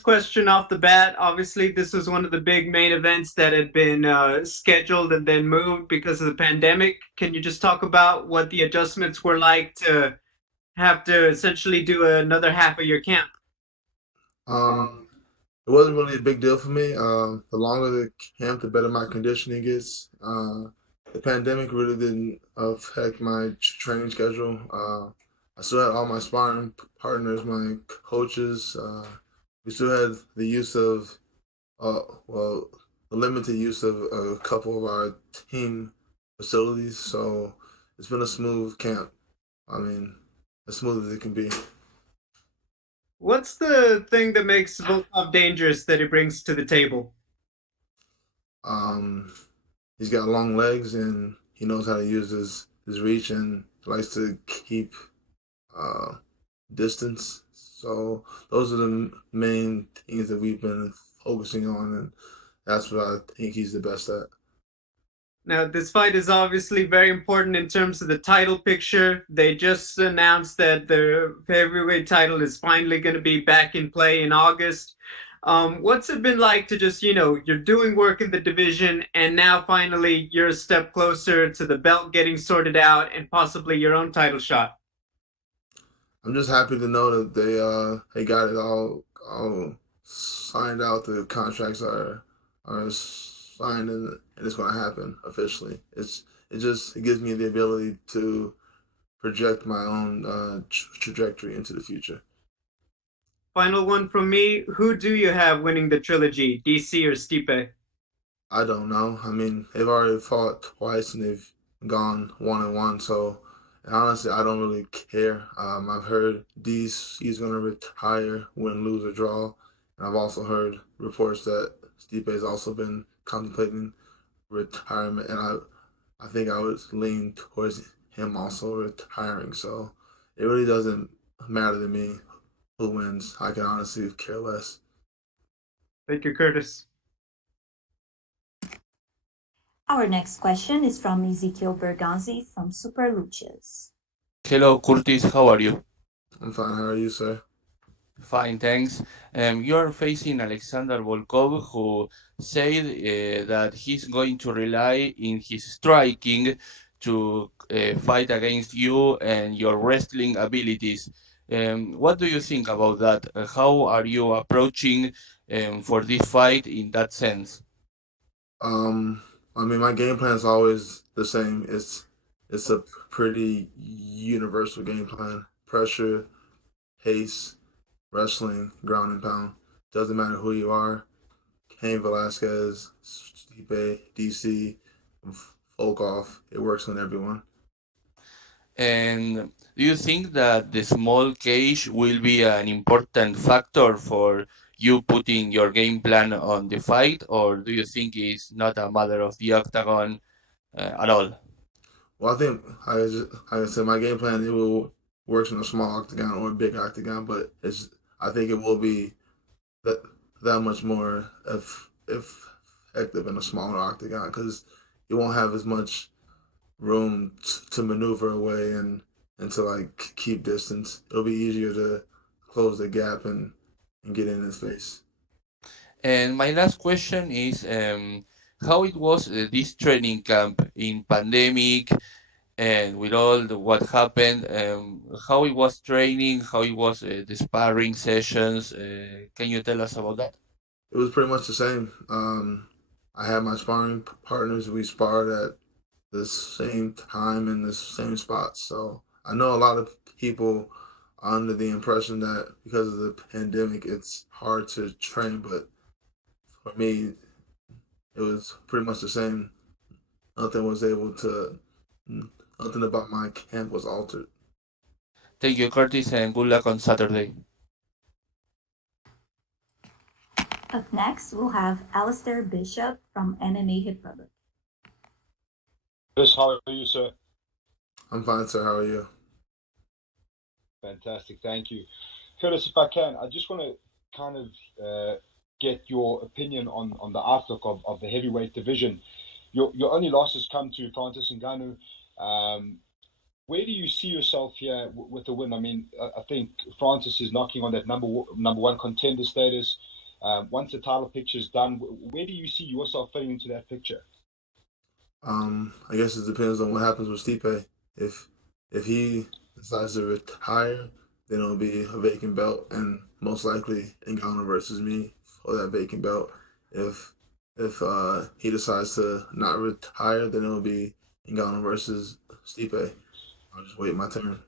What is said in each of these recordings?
first question off the bat, obviously this was one of the big main events that had been scheduled and then moved because of the pandemic. Can you just talk about what the adjustments were like to have to essentially do another half of your camp? Um, it wasn't really a big deal for me. The longer the camp, the better my conditioning gets. The pandemic really didn't affect my training schedule. I still had all my sparring partners, my coaches. We still had the use of, well, the limited use of a couple of our team facilities. So it's been a smooth camp. I mean, as smooth as it can be. What's the thing that makes Volkov dangerous that he brings to the table? Um, he's got long legs and he knows how to use his reach and likes to keep uh, distance. So those are the main things that we've been focusing on, and that's what I think he's the best at. Now, this fight is obviously very important in terms of the title picture. They just announced that the heavyweight title is finally going to be back in play in August. What's it been like to just, you're doing work in the division and now finally you're a step closer to the belt getting sorted out and possibly your own title shot? I'm just happy to know that they got it all signed out. The contracts are signed and it's going to happen officially. It gives me the ability to project my own trajectory into the future. Final one from me. Who do you have winning the trilogy, DC or Stipe? I don't know. I mean, they've already fought twice and they've gone 1-1. So honestly, I don't really care. I've heard he's going to retire, win, lose, or draw, and I've also heard reports that Stipe has also been contemplating retirement, and I think I would lean towards him also retiring. So it really doesn't matter to me who wins. I can honestly care less. Thank you, Curtis. Our next question is from Ezekiel Berganzi from Super Luchas. Hello, Curtis. How are you? I'm fine. How are you, sir? Fine, thanks. You are facing Alexander Volkov, who said that he's going to rely in his striking to fight against you and your wrestling abilities. What do you think about that? How are you approaching for this fight in that sense? Um, I mean, my game plan is always the same. It's a pretty universal game plan. Pressure, pace, wrestling, ground and pound. Doesn't matter who you are. Cain Velasquez, Stipe, DC, Volkov. It works on everyone. And do you think that the small cage will be an important factor for you putting your game plan on the fight, or do you think it's not a matter of the octagon at all? Well, I think like I said, my game plan it will works in a small octagon or a big octagon, but I think it will be that that much more effective in a smaller octagon because you won't have as much room to maneuver away and to like keep distance. It'll be easier to close the gap and get in his face. And my last question is how it was this training camp in pandemic and with all what happened, how it was training, how it was the sparring sessions. Can you tell us about that? It was pretty much the same. I had my sparring partners. We sparred at the same time in the same spots. So I know a lot of people are under the impression that because of the pandemic, it's hard to train, but for me, it was pretty much the same. Nothing was able to, nothing about my camp was altered. Thank you, Curtis, and good luck on Saturday. Up next, we'll have Alistair Bishop from MMA Republic. Chris, how are you, sir? I'm fine, sir. How are you? Fantastic, thank you. Curtis, if I can, I just want to kind of get your opinion on the outlook of the heavyweight division. Your only losses come to Francis Ngannou. Where do you see yourself here with the win? I mean, I think Francis is knocking on that number one contender status. Once the title picture is done, where do you see yourself fitting into that picture? I guess it depends on what happens with Stipe. If he decides to retire, then it'll be a vacant belt, and most likely Ngannou versus me for that vacant belt. If if he decides to not retire, then it'll be Ngannou versus Stipe. I'll just wait my turn.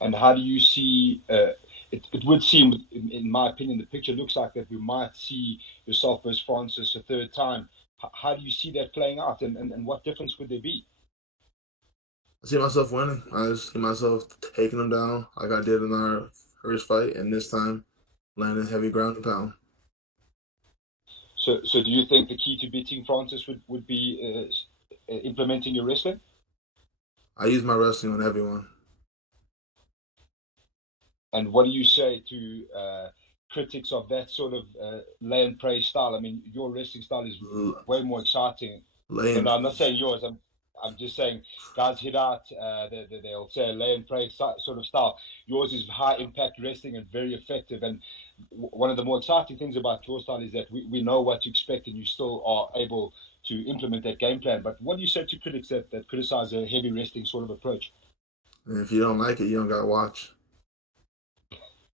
And how do you see? It would seem, in my opinion, the picture looks like that we might see yourself versus Francis a third time. How do you see that playing out, and what difference would there be? I see myself winning. I just see myself taking him down like I did in our first fight, and this time landing heavy ground and pound. So do you think the key to beating Francis would be implementing your wrestling? I use my wrestling on everyone. And what do you say to critics of that sort of lay and pray style? I mean, your wrestling style is way more exciting. Lay No, I'm not saying yours. I'm just saying guys hit out. They'll say lay and pray sort of style. Yours is high impact wrestling and very effective. And one of the more exciting things about your style is that we know what to expect, and you still are able to implement that game plan. But what do you say to critics that criticize a heavy wrestling sort of approach? And if you don't like it, you don't got to watch.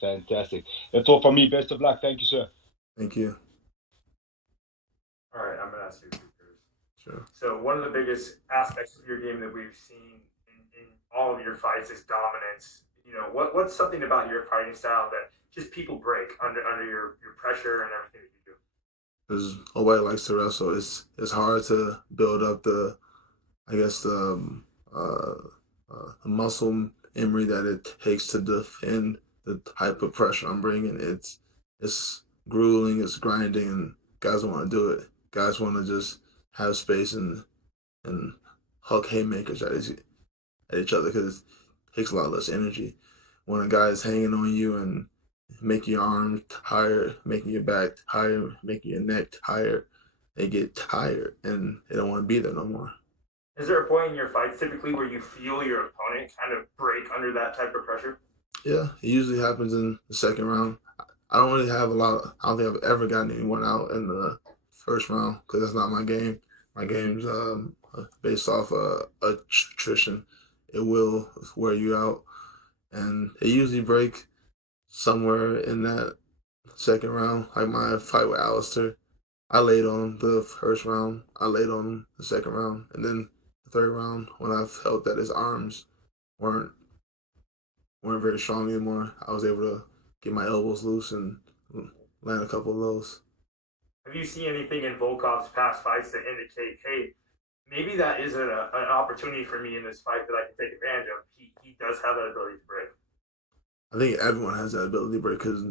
Fantastic. That's all from me. Best of luck. Thank you, sir. Thank you. All right, I'm going to ask you a few questions. Sure. So one of the biggest aspects of your game that we've seen in all of your fights is dominance. You know, what's something about your fighting style that just people break under your pressure and everything that you do? Because nobody likes to wrestle. It's hard to build up the, I guess the muscle memory that it takes to defend the type of pressure I'm bringing. It's grueling. It's grinding, and guys don't want to do it. Guys want to just have space and huck haymakers at each other because it takes a lot less energy. When a guy is hanging on you and making your arms tired, making your back tired, making your neck tired, they get tired and they don't want to be there no more. Is there a point in your fights typically where you feel your opponent kind of break under that type of pressure? Yeah, it usually happens in the second round. I don't really have I don't think I've ever gotten anyone out in the first round because that's not my game. My game's based off attrition. It will wear you out, and they usually break somewhere in that second round. Like my fight with Alistair, I laid on the first round, I laid on the second round, and then the third round when I felt that his arms weren't very strong anymore, I was able to get my elbows loose and land a couple of those. Have you seen anything in Volkov's past fights that indicate, hey, maybe that is an opportunity for me in this fight that I can take advantage of? He does have that ability to break. I think everyone has that ability to break because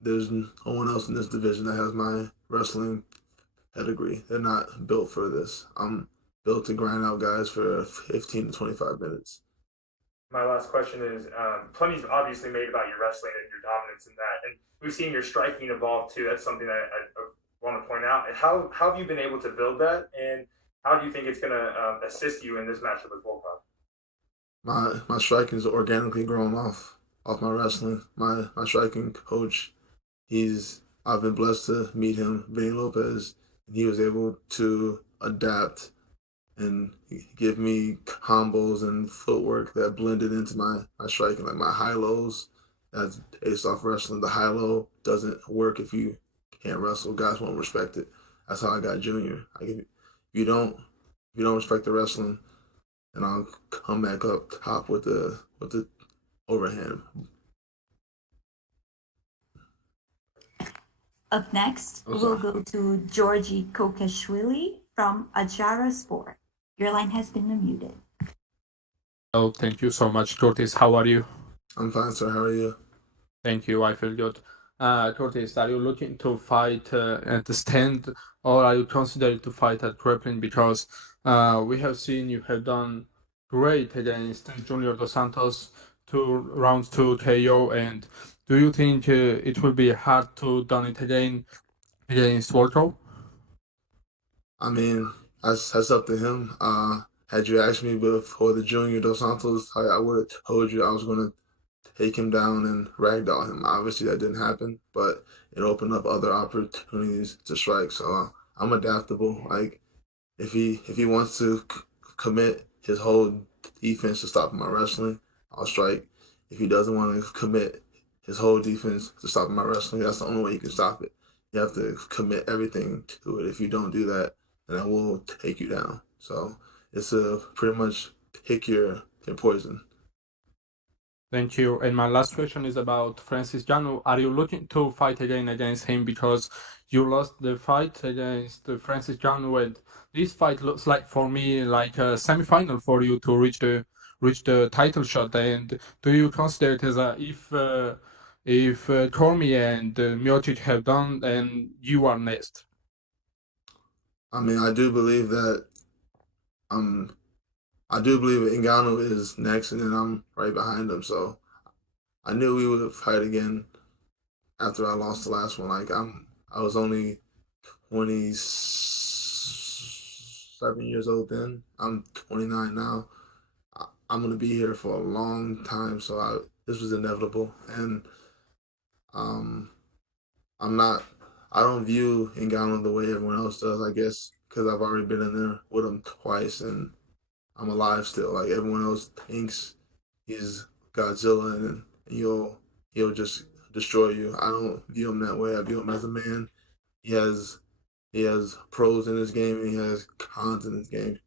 there's no one else in this division that has my wrestling pedigree. They're not built for this. I'm built to grind out guys for 15 to 25 minutes. My last question is, plenty's obviously made about your wrestling and your dominance in that, and we've seen your striking evolve too. That's something that I want to point out. And how have you been able to build that, and how do you think it's going to assist you in this matchup with Volkov? My striking is organically growing off my wrestling. My striking coach, I've been blessed to meet him, Vinny Lopez, and he was able to adapt and give me combos and footwork that blended into my striking, like my high-lows. That's based off wrestling. The high-low doesn't work if you can't wrestle. Guys won't respect it. That's how I got Junior. If you don't respect the wrestling, and I'll come back up top with the overhand. Up next, we'll go to Georgi Kokashvili from Ajara Sport. Your line has been unmuted. Oh, thank you so much, Curtis. How are you? I'm fine, sir. How are you? Thank you. I feel good. Curtis, are you looking to fight at the stand, or are you considering to fight at grappling? Because we have seen you have done great against Junior Dos Santos, 2 rounds, 2 KO, and do you think it will be hard to done it again against Volkov? I mean, that's up to him. Had you asked me before the Junior Dos Santos fight, I would have told you I was going to take him down and ragdoll him. Obviously, that didn't happen, but it opened up other opportunities to strike. So I'm adaptable. Like if he wants to commit his whole defense to stop my wrestling, I'll strike. If he doesn't want to commit his whole defense to stop my wrestling, that's the only way you can stop it. You have to commit everything to it. If you don't do that, then I will take you down. So it's a pretty much pick your poison. Thank you. And my last question is about Francis Ngannou. Are you looking to fight again against him because you lost the fight against Francis Ngannou, and this fight looks like for me like a semifinal for you to reach the title shot? And do you consider it as a if Cormier and Miocic have done, and you are next? I mean, I do believe that um I do believe Ngannou is next, and then I'm right behind him. So I knew we would fight again after I lost the last one. Like I was only 27 years old then. I'm 29 now. I'm gonna be here for a long time, so this was inevitable, and um, I'm not. I don't view Ngannou the way everyone else does. I guess because I've already been in there with him twice, and I'm alive still. Like everyone else thinks he's Godzilla, and he'll just destroy you. I don't view him that way. I view him as a man. He has he has pros in his game and he has cons in his game.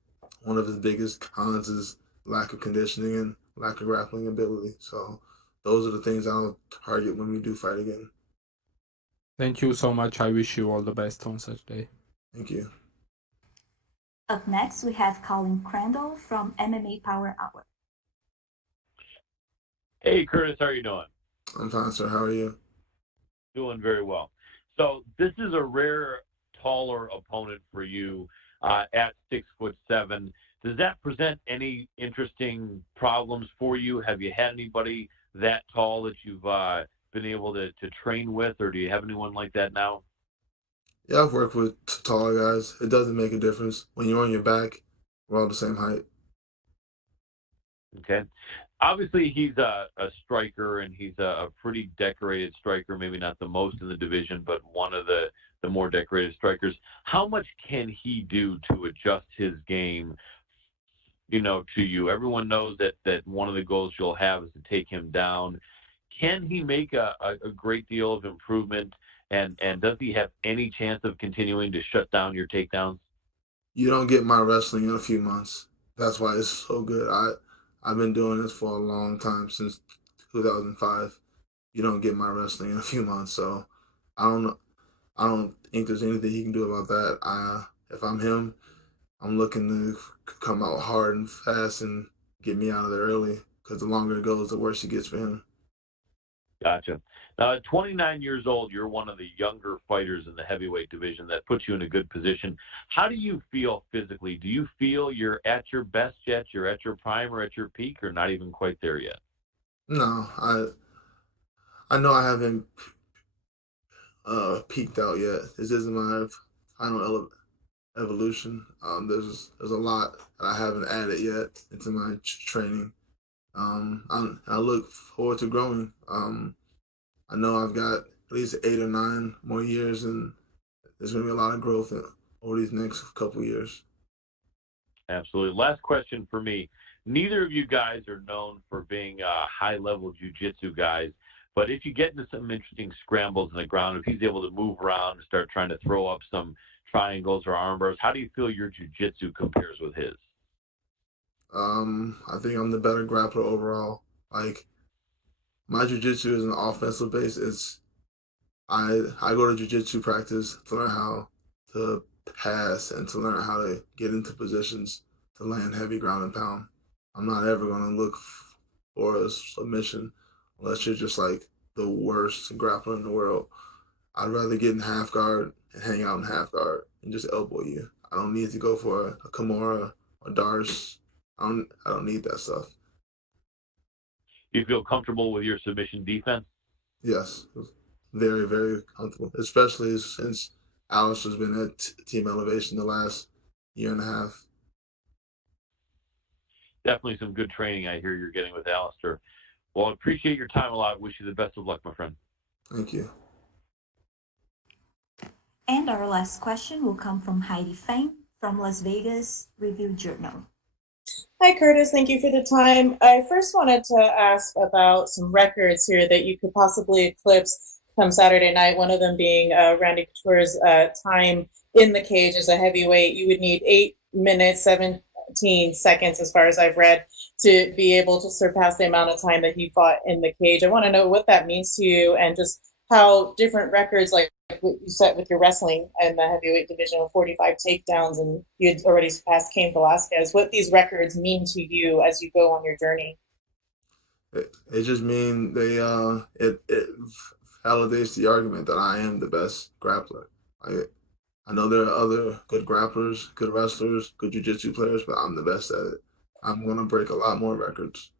One of his biggest cons is lack of conditioning and lack of grappling ability. So those are the things I'll target when we do fight again. Thank you so much. I wish you all the best on such day. Thank you. Up next, we have Colin Crandall from MMA Power Hour. Hey, Curtis, how are you doing? I'm fine, sir. How are you? Doing very well. So this is a rare, taller opponent for you at 6'7". Does that present any interesting problems for you? Have you had anybody that tall that you've been able to train with, or do you have anyone like that now? Yeah, I've worked with taller guys. It doesn't make a difference. When you're on your back, we're all the same height. Okay. Obviously, he's a striker, and he's a pretty decorated striker, maybe not the most in the division, but one of the more decorated strikers. How much can he do to adjust his game, to you? Everyone knows that one of the goals you'll have is to take him down. Can he make a great deal of improvement, and does he have any chance of continuing to shut down your takedowns? You don't get my wrestling in a few months. That's why it's so good. I've been doing this for a long time, since 2005. You don't get my wrestling in a few months, so I don't know. I don't think there's anything he can do about that. If I'm him, I'm looking to come out hard and fast and get me out of there early. Because the longer it goes, the worse it gets for him. Gotcha. Now, at 29 years old, you're one of the younger fighters in the heavyweight division. That puts you in a good position. How do you feel physically? Do you feel you're at your best yet? You're at your prime or at your peak, or not even quite there yet? No, I know I haven't peaked out yet. This isn't my final evolution. There's a lot that I haven't added yet into my training. I look forward to growing. I know I've got at least 8 or 9 more years, and there's going to be a lot of growth over these next couple years. Absolutely. Last question for me. Neither of you guys are known for being high-level jiu-jitsu guys, but if you get into some interesting scrambles in the ground, if he's able to move around and start trying to throw up some triangles or arm bars, how do you feel your jiu-jitsu compares with his? I think I'm the better grappler overall. Like my jiu-jitsu is an offensive base. I go to jiu-jitsu practice to learn how to pass and to learn how to get into positions to land heavy ground and pound. I'm not ever going to look for a submission unless you're just like the worst grappler in the world. I'd rather get in half guard and hang out in half guard and just elbow you. I don't need to go for a Kimura or Dars. I don't need that stuff. Do you feel comfortable with your submission defense? Yes, very, very comfortable, especially since Alistair's been at Team Elevation the last year and a half. Definitely some good training I hear you're getting with Alistair. Well, I appreciate your time a lot. Wish you the best of luck, my friend. Thank you. And our last question will come from Heidi Fang from Las Vegas Review Journal. Hi, Curtis. Thank you for the time. I first wanted to ask about some records here that you could possibly eclipse come Saturday night, one of them being Randy Couture's time in the cage as a heavyweight. You would need 8 minutes, 17 seconds, as far as I've read, to be able to surpass the amount of time that he fought in the cage. I want to know what that means to you and just how different records, like what you set with your wrestling in the heavyweight division with 45 takedowns, and you had already surpassed Cain Velasquez, what these records mean to you as you go on your journey. It just mean it validates the argument that I am the best grappler. I know there are other good grapplers, good wrestlers, good jiu-jitsu players, but I'm the best at it. I'm going to break a lot more records.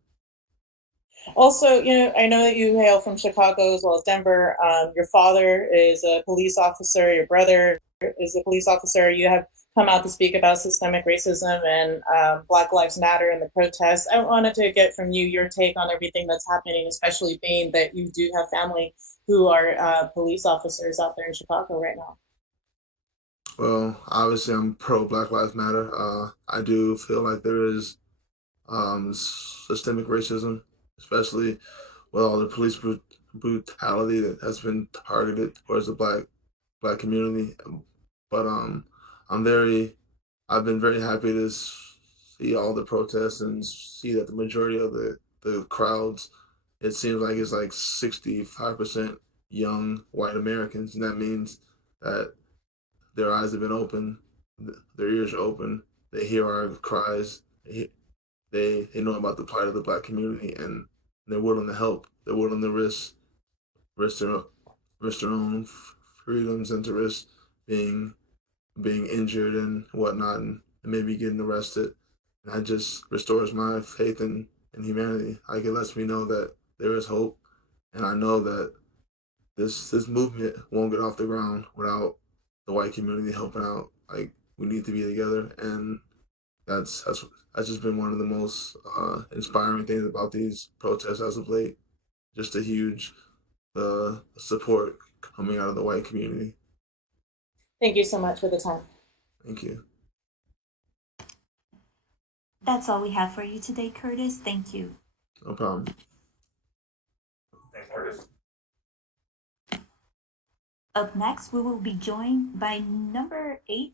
Also, I know that you hail from Chicago as well as Denver. Your father is a police officer. Your brother is a police officer. You have come out to speak about systemic racism and Black Lives Matter and the protests. I wanted to get from you your take on everything that's happening, especially being that you do have family who are police officers out there in Chicago right now. Well, obviously, I'm pro Black Lives Matter. I do feel like there is systemic racism, especially with all the police brutality that has been targeted towards the black community. But I've been very happy to see all the protests and see that the majority of the crowds, it seems like it's like 65% young white Americans, and that means that their eyes have been open, their ears are open, they hear our cries, they know about the plight of the black community, and they're willing to help. They're willing to risk their own freedoms and to risk being injured and whatnot, and maybe getting arrested. And that just restores my faith in humanity. Like, it lets me know that there is hope, and I know that this movement won't get off the ground without the white community helping out. Like, we need to be together, and that's just been one of the most inspiring things about these protests as of late. Just a huge support coming out of the white community. Thank you so much for the time. Thank you. That's all we have for you today, Curtis. Thank you. No problem. Thanks, Curtis. Up next, we will be joined by number 8